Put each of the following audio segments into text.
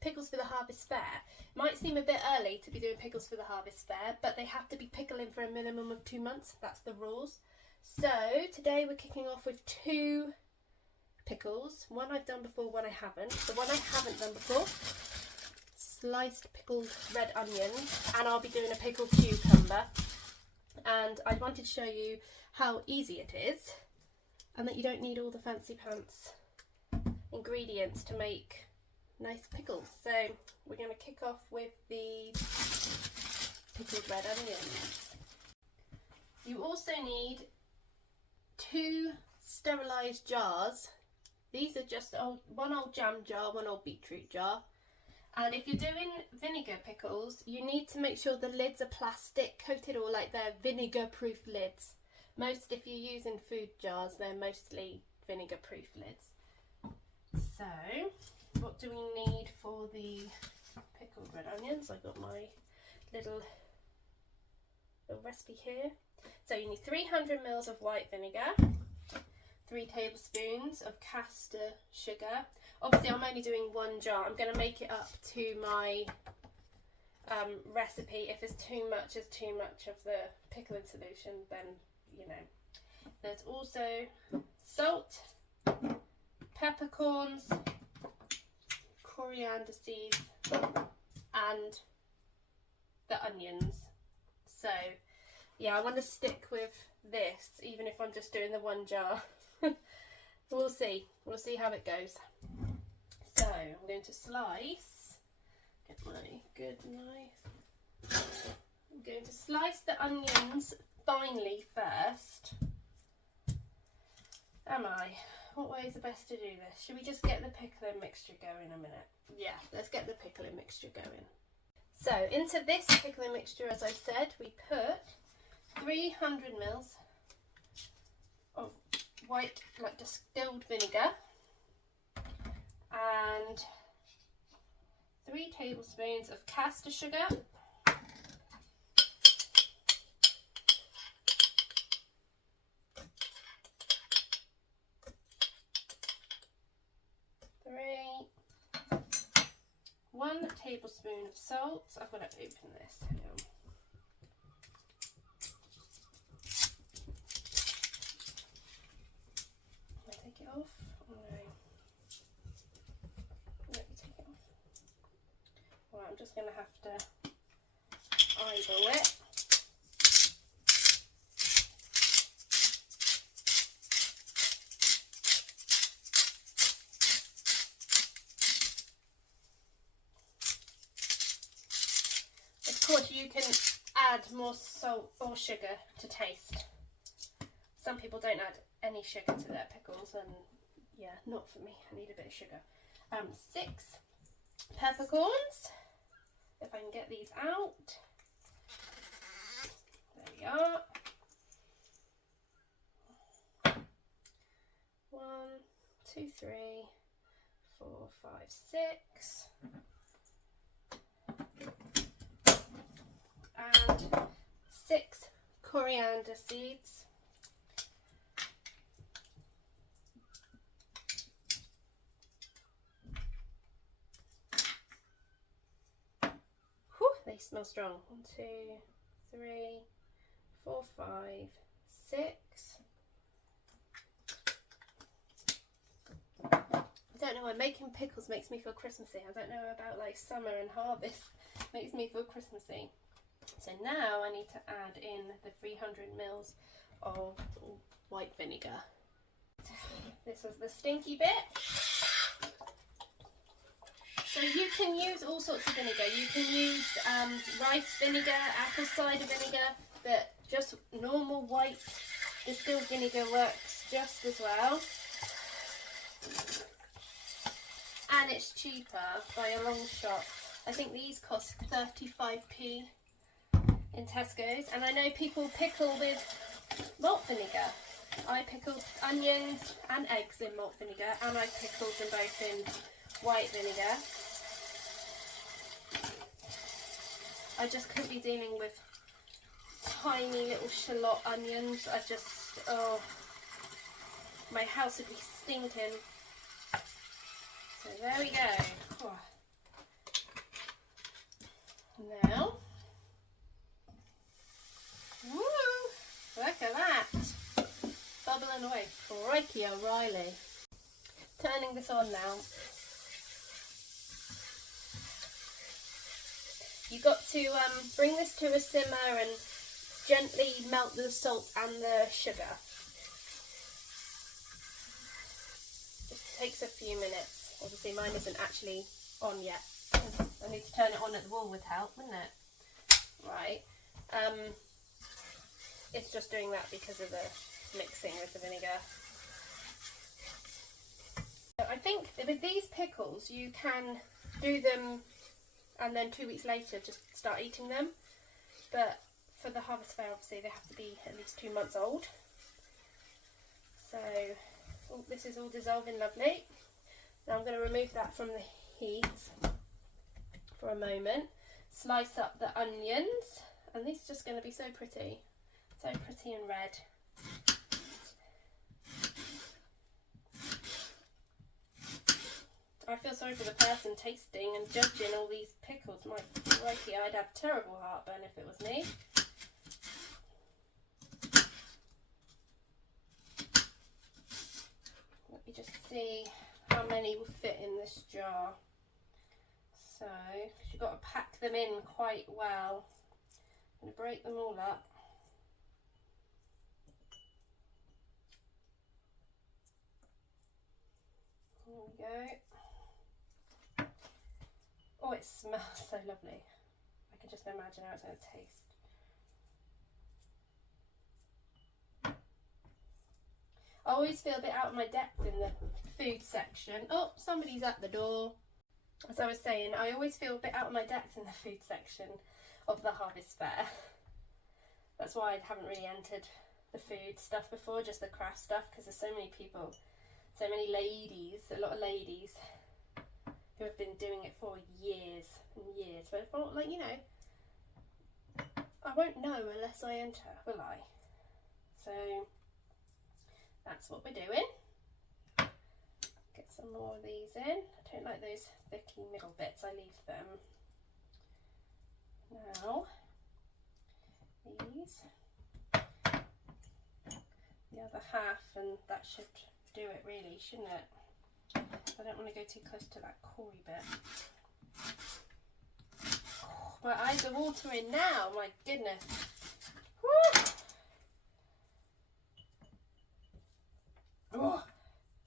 Pickles for the Harvest Fair. It might seem a bit early to be doing pickles for the Harvest Fair, but they have to be pickling for a minimum of 2 months. That's the rules. So today we're kicking off with 2 pickles. One I've done before, one I haven't. The one I haven't done before, sliced pickled red onions, and I'll be doing a pickled cucumber. And I wanted to show you how easy it is, and that you don't need all the fancy pants ingredients to make nice pickles. So we're going to kick off with the pickled red onions. You also need 2 sterilised jars. These are just one old jam jar, one old beetroot jar. And if you're doing vinegar pickles, you need to make sure the lids are plastic coated, or like they're vinegar proof lids. Most, if you're using food jars, they're mostly vinegar proof lids. So what do we need for the pickled red onions? I've got my little recipe here. So you need 300 ml of white vinegar, 3 tablespoons of caster sugar. Obviously I'm only doing 1 jar. I'm going to make it up to my recipe. If it's too much of the pickling solution, then you know. There's also salt, peppercorns, coriander seeds, and the onions. So yeah, I want to stick with this even if I'm just doing the 1 jar. We'll see how it goes. So I'm going to slice, get my good knife. I'm going to slice the onions finely first. What way is the best to do this? Should we just get the pickling mixture going a minute? Yeah, let's get the pickling mixture going. So into this pickling mixture, as I said, we put 300 ml of white, like distilled vinegar, and 3 tablespoons of caster sugar, 1 tablespoon of salt. I've got to open this. Hang on. Can I take it off? Oh, no. Let me take it off. Well, I'm just going to have to eyeball it. Of course, you can add more salt or sugar to taste. Some people don't add any sugar to their pickles, and yeah, not for me. I need a bit of sugar. 6 peppercorns, if I can get these out. There we are. 1, 2, 3, 4, 5, 6. And 6 coriander seeds. Whew, they smell strong. 1, 2, 3, 4, 5, 6. I don't know why making pickles makes me feel Christmassy. I don't know about like summer and harvest. Makes me feel Christmassy. So now I need to add in the 300 ml of white vinegar. This is the stinky bit. So you can use all sorts of vinegar. You can use rice vinegar, apple cider vinegar, but just normal white distilled vinegar works just as well. And it's cheaper by a long shot. I think these cost 35p in Tesco's, and I know people pickle with malt vinegar. I pickled onions and eggs in malt vinegar, and I pickled them both in white vinegar. I just couldn't be dealing with tiny little shallot onions. I just, oh, my house would be stinking. So there we go. Oh. O'Reilly. Turning this on now. You've got to bring this to a simmer and gently melt the salt and the sugar. Just takes a few minutes. Obviously mine isn't actually on yet. I need to turn it on at the wall with help, wouldn't it? Right. It's just doing that because of the mixing with the vinegar. I think with these pickles you can do them and then 2 weeks later just start eating them, but for the harvest fair obviously they have to be at least 2 months old. So this is all dissolving lovely. Now I'm going to remove that from the heat for a moment, slice up the onions, and these are just going to be so pretty and red. I feel sorry for the person tasting and judging all these pickles. My crikey, I'd have terrible heartburn if it was me. Let me just see how many will fit in this jar. So, you've got to pack them in quite well. I'm going to break them all up. There we go. Oh, it smells so lovely. I can just imagine how it's going to taste. I always feel a bit out of my depth in the food section. Oh, somebody's at the door. As I was saying, I always feel a bit out of my depth in the food section of the harvest fair. That's why I haven't really entered the food stuff before, just the craft stuff, because there's so many people, so many ladies, a lot of ladies who have been doing it for years and years. But I thought, like, you know, I won't know unless I enter, will I? So that's what we're doing. Get some more of these in. I don't like those thicky middle bits, I leave them. Now, these, the other half, and that should do it really, shouldn't it? I don't want to go too close to that cory bit. Oh, my eyes are watering now, my goodness. Woo! Oh,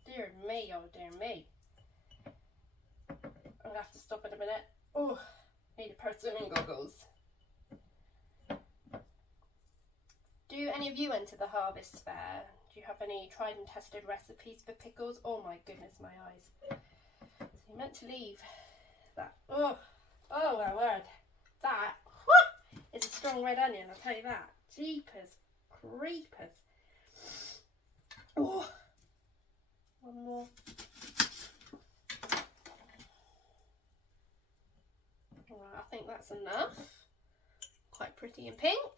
dear me, oh dear me. I'm going to have to stop in a minute. Oh, need a pair of swimming goggles. Do any of you enter the harvest fair? Do you have any tried and tested recipes for pickles? Oh my goodness, my eyes. So you're meant to leave that. Oh my word. That is a strong red onion, I'll tell you that. Jeepers creepers. Oh, one more. Alright, I think that's enough. Quite pretty and pink.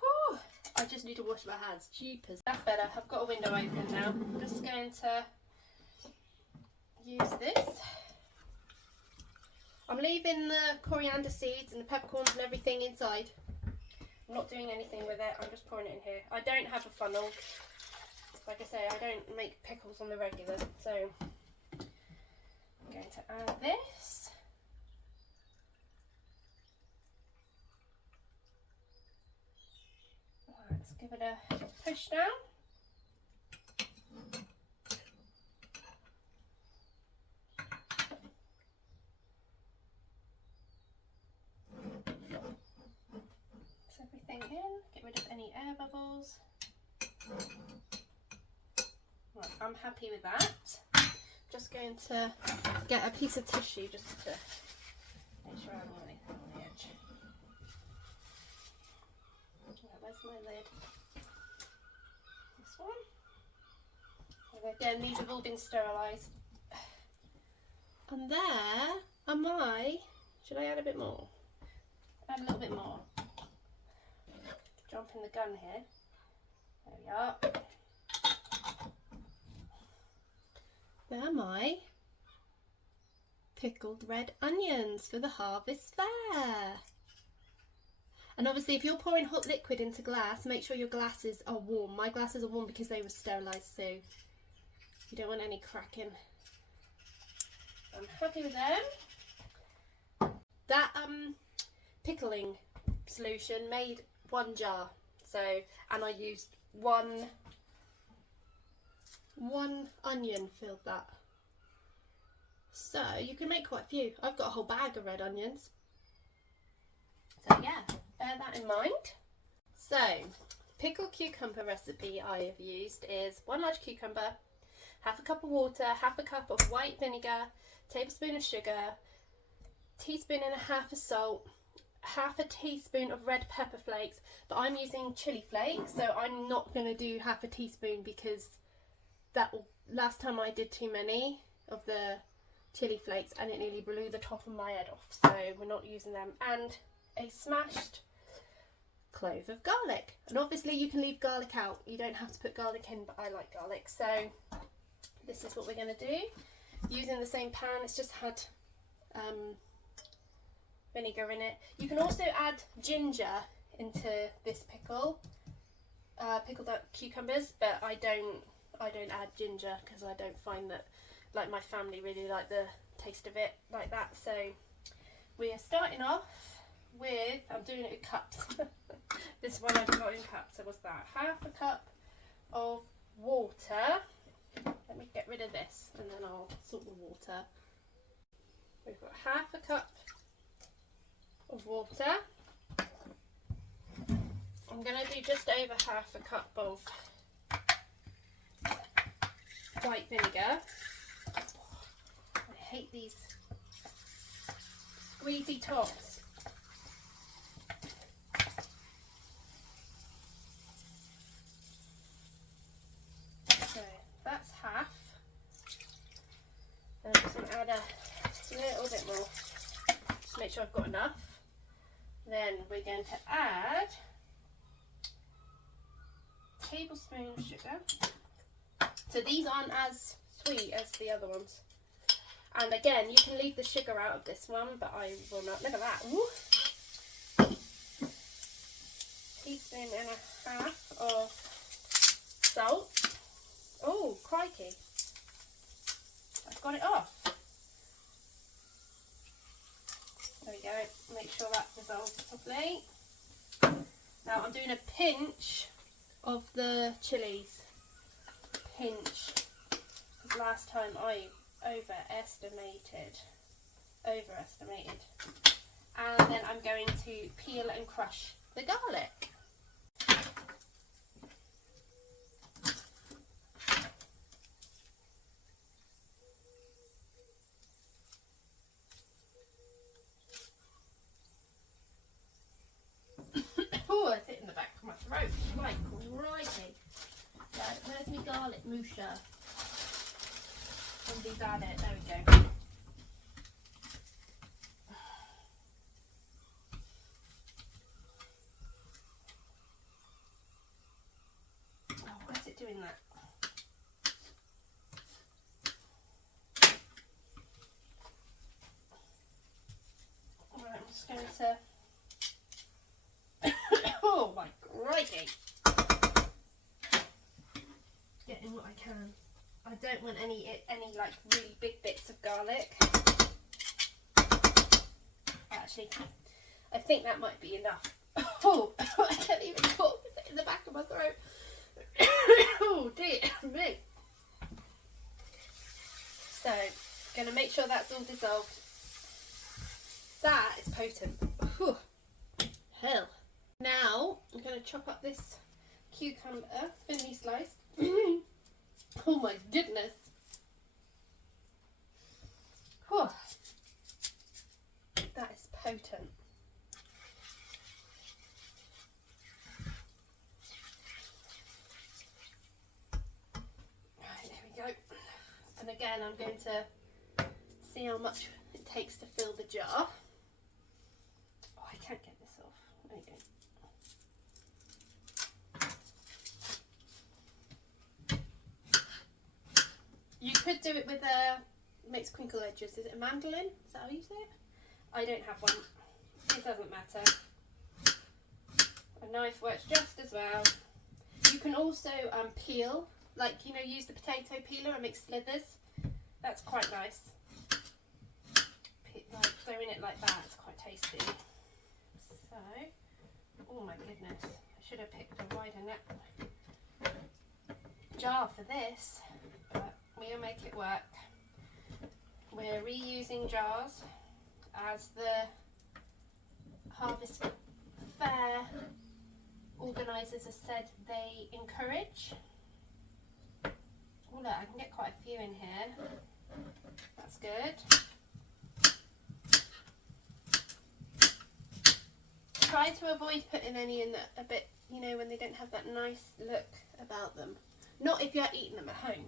Whew. I just need to wash my hands. Jeepers. That's better. I've got a window open now. I'm just going to use this. I'm leaving the coriander seeds and the peppercorns and everything inside. I'm not doing anything with it. I'm just pouring it in here. I don't have a funnel. Like I say, I don't make pickles on the regular. So I'm going to add this. Let's give it a push down. Mix everything in, get rid of any air bubbles. Right, I'm happy with that. Just going to get a piece of tissue just to make sure I haven't got anything on the edge. Where's my lid? This one. And again, these have all been sterilised. And there are my, should I add a bit more? Add a little bit more. Jumping the gun here. There we are. There are my pickled red onions for the harvest fair. And obviously if you're pouring hot liquid into glass, make sure your glasses are warm. My glasses are warm because they were sterilised, so you don't want any cracking. I'm happy with them. That pickling solution made 1 jar, so, and I used one onion filled that. So you can make quite a few. I've got a whole bag of red onions. So yeah, bear that in mind. So, pickled cucumber recipe I have used is 1 large cucumber, half a cup of water, half a cup of white vinegar, tablespoon of sugar, teaspoon and a half of salt, half a teaspoon of red pepper flakes, but I'm using chili flakes, so I'm not going to do half a teaspoon because last time I did too many of the chili flakes and it nearly blew the top of my head off, so we're not using them. And a smashed clove of garlic, and obviously you can leave garlic out, you don't have to put garlic in, but I like garlic, so this is what we're going to do. Using the same pan, it's just had vinegar in it. You can also add ginger into this pickle, pickled up cucumbers, but I don't add ginger because I don't find that, like, my family really like the taste of it like that. So we are starting off with, I'm doing it in cups. This one I've got in cups. So what's that? Half a cup of water. Let me get rid of this and then I'll salt the water. We've got half a cup of water. I'm going to do just over half a cup of white vinegar. I hate these squeezy tops. So that's half. And I'm just going to add a little bit more. Just make sure I've got enough. Then we're going to add a tablespoon of sugar. So these aren't as sweet as the other ones. And again, you can leave the sugar out of this one, but I will not. Look at that. Ooh. Teaspoon and a half of salt. Oh, crikey. I've got it off. There we go. Make sure that dissolves properly. Now I'm doing a pinch of the chilies. Pinch. Because last time I overestimated. And then I'm going to peel and crush the garlic. Oh, it's hitting the back of my throat. Like, crikey. Right, where's my garlic moosha? Somebody's add it. There we go. Oh, why is it doing that? Right, I'm just going to... Oh my crikey! Getting what I can. I don't want any like really big bits of garlic. Actually, I think that might be enough. Oh, I can't even talk with it in the back of my throat. Oh dear me. So, gonna make sure that's all dissolved. That is potent. Whew. Hell. Now, I'm going to chop up this cucumber, thinly sliced. Oh my goodness. Whew. That is potent. Right, there we go. And again, I'm going to see how much it takes to fill the jar. Oh, I can't get this off. There we go. You could do it with mixed crinkle edges. Is it a mandolin? Is that how you say it? I don't have one. It doesn't matter. A knife works just as well. You can also peel, like, you know, use the potato peeler and make slithers. That's quite nice. Like throwing it like that, it's quite tasty. So, oh my goodness, I should have picked a wider net jar for this, but we'll make it work. We're reusing jars as the Harvest Fair organisers have said they encourage. Oh look, I can get quite a few in here. That's good. Try to avoid putting any in that a bit, you know, when they don't have that nice look about them. Not if you're eating them at home,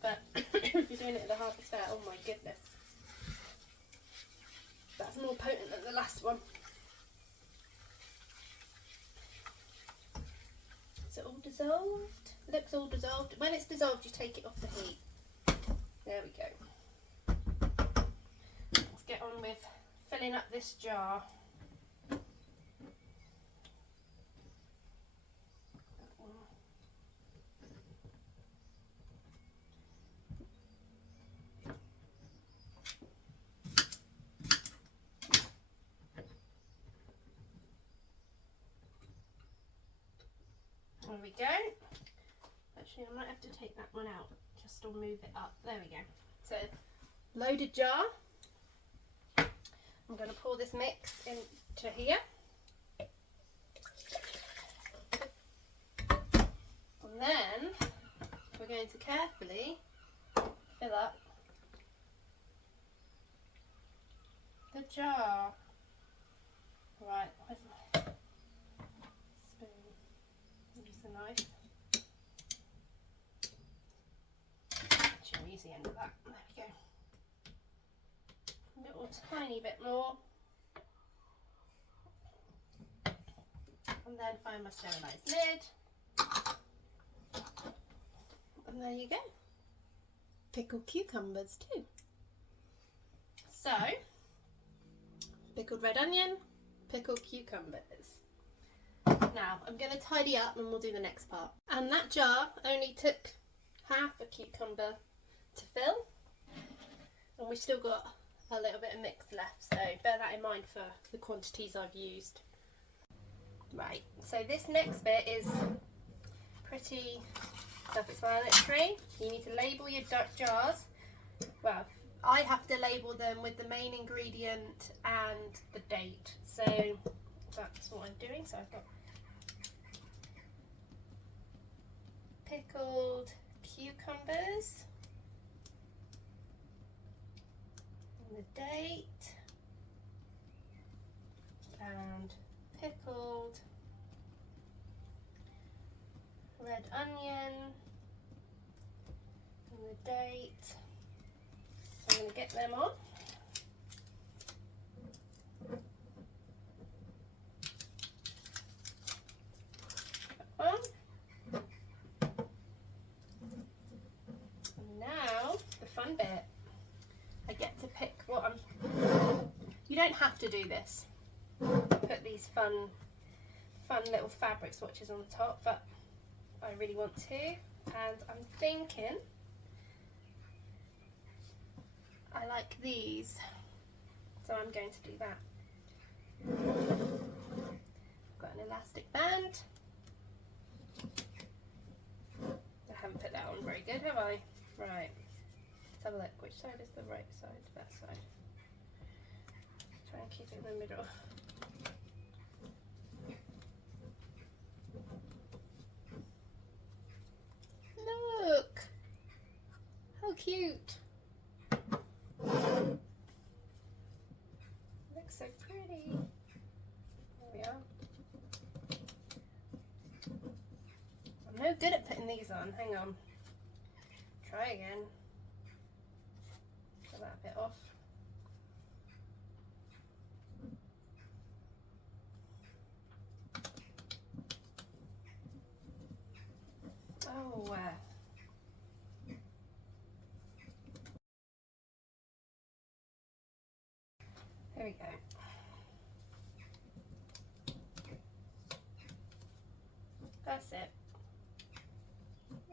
but if you're doing it at the Harvest Fair, oh my goodness. That's more potent than the last one. Is it all dissolved? It looks all dissolved. When it's dissolved, you take it off the heat. There we go. Let's get on with filling up this jar. There we go. Actually, I might have to take that one out just to move it up. There we go. So, loaded jar. I'm going to pour this mix into here. And then we're going to carefully fill up the jar. Right, where's my spoon? Use the knife. Actually, I'll use the end of that. There we go. A little tiny bit more. And then find my sterilised lid. And there you go. Pickled cucumbers too. So, pickled red onion, pickled cucumbers. Now, I'm going to tidy up and we'll do the next part. And that jar only took half a cucumber to fill. And we've still got a little bit of mix left, so bear that in mind for the quantities I've used. Right, so this next bit is pretty self-explanatory. You need to label your jars. Well, I have to label them with the main ingredient and the date. So that's what I'm doing. So I've got pickled cucumbers and the date, and pickled red onion and the date. So I'm going to get them on. That one. And now the fun bit. I get to pick what I'm... You don't have to do this. Put these fun little fabric swatches on the top, but I really want to, and I'm thinking I like these, so I'm going to do that. I've got an elastic band. I haven't put that on very good, have I? Right, let's have a look. Which side is the right side? That side. Try and keep it in the middle. Look! How cute! Looks so pretty. There we are. I'm no good at putting these on. Hang on. Try again. Get that bit off. Oh, there we go. That's it.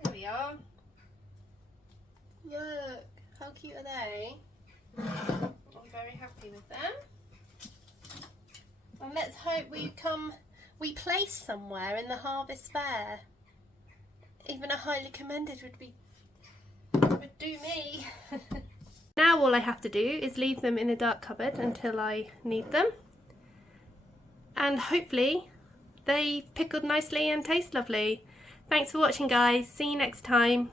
There we are. Look, how cute are they? I'm very happy with them. And let's hope we place somewhere in the harvest fair. Even a highly commended would do me. Now all I have to do is leave them in a dark cupboard until I need them. And hopefully they pickled nicely and taste lovely. Thanks for watching, guys. See you next time.